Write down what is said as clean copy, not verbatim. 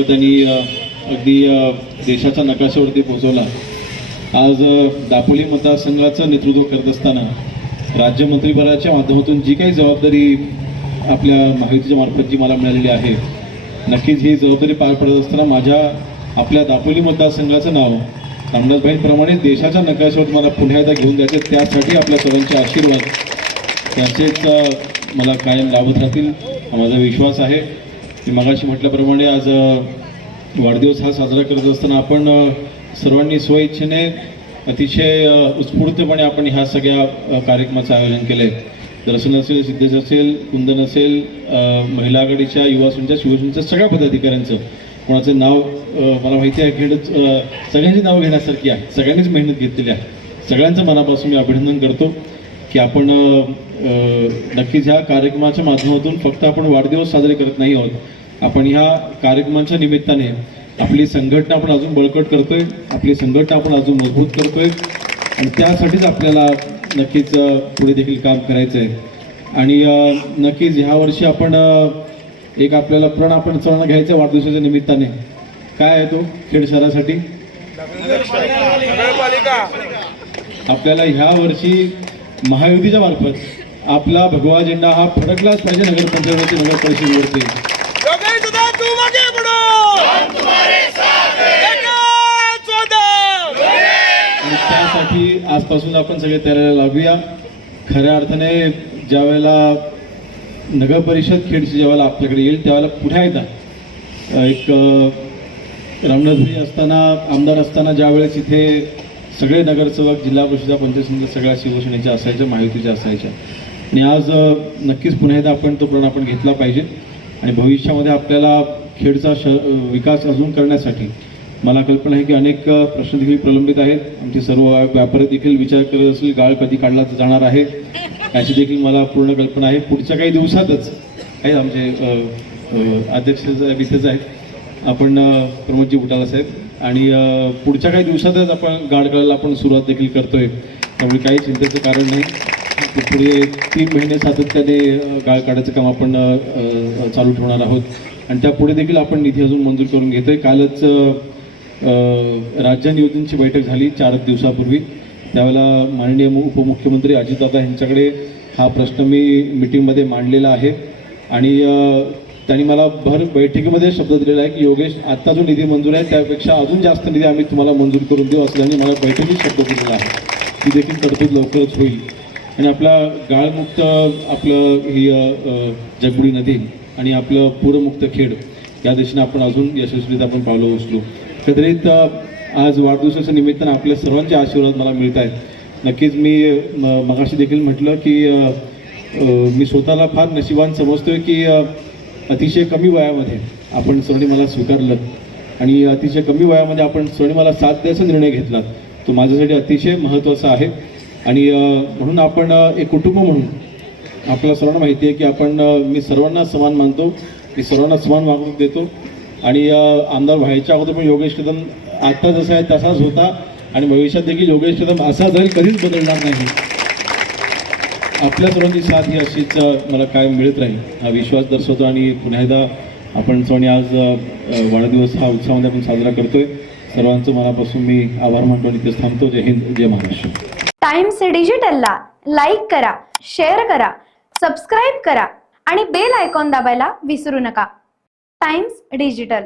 मतदारसंघ त्यांनी अगदी देशाच्या नकाशावरती पोहोचवला। आज दापोली मतदारसंघाचं नेतृत्व करत असताना राज्यमंत्रीपदाच्या माध्यमातून जी काही जबाबदारी आपल्या महायुतीच्या मार्फत जी मला मिळालेली आहे, नक्कीच ही जबाबदारी पार पडत असताना आपल्या दापोली मतदारसंघाचं नाव रामदासभाईंप्रमाणे देशाच्या नकाशावर मला पुन्हा एकदा घेऊन द्यायचे, त्यासाठी आपल्या सर्वांचे आशीर्वाद त्यांचेच मला कायम लाभत राहतील हा माझा विश्वास आहे। मी मगाशी म्हटल्याप्रमाणे आज वाढदिवस हा साजरा करत असताना आपण सर्वांनी स्वइच्छेने अतिशय उत्स्फूर्तपणे आपण ह्या सगळ्या कार्यक्रमाचं आयोजन केलं आहे। दर्शन असेल, सिद्धेश असेल, कुंदन असेल, महिला आघाडीच्या, युवासेनेच्या, शिवसेनेच्या सगळ्या पदाधिकाऱ्यांचं कोणाचं नाव मला माहिती आहे, खेड सगळ्यांची नावं घेण्यासारखी आहे, सगळ्यांनीच मेहनत घेतलेली आहे। सगळ्यांचं मनापासून मी अभिनंदन करतो की आपण नक्कीच ह्या कार्यक्रमाच्या माध्यमातून फक्त आपण वाढदिवस साजरे करत नाही आहोत, आपण ह्या कार्यक्रमाच्या निमित्ताने आपली संघटना आपण अजून बळकट करतोय, आपली संघटना आपण अजून मजबूत करतोय आणि त्यासाठीच आपल्याला नक्कीच पुढे देखील काम करायचं आहे। आणि नक्कीच ह्या वर्षी आपण एक आपल्याला प्रण आपण सर्वांना घ्यायचं वाढदिवसाच्या निमित्ताने। काय आहे तो खेड शहरासाठी? आपल्याला ह्या वर्षी महायुतीच्या मार्फत आपला भगवा झेंडा हा फडकलाच पाहिजे नगरपंचायतीची, नगर परिषदेवरती। आणि त्यासाठी आजपासून आपण सगळे तयारीला लागूया। खऱ्या अर्थाने ज्या वेळेला नगर परिषद खेडची ज्यावेळेला आपल्याकडे येईल त्यावेळेला पुन्हा एकदा एक रामदासभाई असताना, आमदार असताना ज्यावेळेस इथे सगळे नगरसेवक, जिल्हा परिषद, पंचायत समिती सगळ्या शिवसेनेच्या असायच्या, महायुतीच्या असायच्या आणि आज नक्कीच पुन्हा एकदा आपण तो प्रण आपण घेतला पाहिजे। आणि भविष्यामध्ये आपल्याला खेडचा विकास अजून करण्यासाठी मला कल्पना आहे की अनेक प्रश्न देखील प्रलंबित आहेत। आमचे सर्व व्यापारी देखील विचार करत असतील गाळ कधी काढला जाणार आहे याची देखील मला पूर्ण कल्पना आहे। पुढच्या काही दिवसातच आहेत आमचे अध्यक्ष इथेच आहेत, आपण प्रमोदजी बुटाला साहेब, आणि पुढच्या काही दिवसातच आपण गाळ काढायला आपण सुरुवात देखील करतोय, त्यामुळे काही चिंतेचं कारण नाही। पुढे 3 महिने सातत्याने गाळ काढायचं काम आपण चालू ठेवणार आहोत आणि त्यापुढे देखील आपण निधी अजून मंजूर करून घेतोय। कालच राज्य नियोजनची बैठक झाली 4 दिवसापूर्वी, त्यावेळेला माननीय उपमुख्यमंत्री अजितदादा यांच्याकडे हा प्रश्न मी मीटिंगमध्ये मांडलेला आहे आणि त्यांनी मला भर बैठकीमध्ये शब्द दिलेला आहे की योगेश, आत्ता जो निधी मंजूर आहे त्यापेक्षा अजून जास्त निधी आम्ही तुम्हाला मंजूर करून देऊ असं त्यांनी मला बैठकीत शब्द दिलेला आहे। ती देखील तरतूद लवकरच होईल आणि आपला गाळमुक्त आपलं ही जगबुडी नदी आणि आपलं पूरमुक्त खेड या दिशेने आपण अजून यशस्वीरित्या आपण पावलं उचलू। एकंदरीत आज वाढदिवसाच्या निमित्तानं आपल्या सर्वांचे आशीर्वाद मला मिळत आहेत। नक्कीच मी मगाशी देखील म्हटलं की मी स्वतःला फार नशिबान समजतोय की अतिशय कमी वयामध्ये आपण सर्वांनी मला स्वीकारलं आणि अतिशय कमी वयामध्ये आपण सर्वांनी मला साथ द्यायचा निर्णय घेतला, तो माझ्यासाठी अतिशय महत्त्वाचा आहे। आणि म्हणून आपण एक कुटुंब म्हणून आपल्याला सर्वांना माहिती आहे की आपण मी सर्वांना समान मानतो, मी सर्वांना समान वागणूक देतो आणि आमदार व्हायच्या अगोदर पण योगेश कदम आता जसा आहे तसाच होता आणि भविष्यात देखील योगेश कदम असा जाईल, कधीच बदलणार नाही। आपल्या सर्वांची साथ ही अशीच मला कायम मिळत राहील हा विश्वास दर्शवतो आणि पुन्हा एकदा आपण सर्वांनी आज वाढदिवस हा उत्सवामध्ये आपण साजरा करतोय। सर्वांचं मनापासून मी आभार मानतो आणि इथेच थांबतो। जय हिंद, जय महाराष्ट्र। टाइम्स डिजिटलला लाईक करा, शेअर करा, सबस्क्राईब करा आणि बेल आयकॉन दाबायला विसरू नका। Times digital.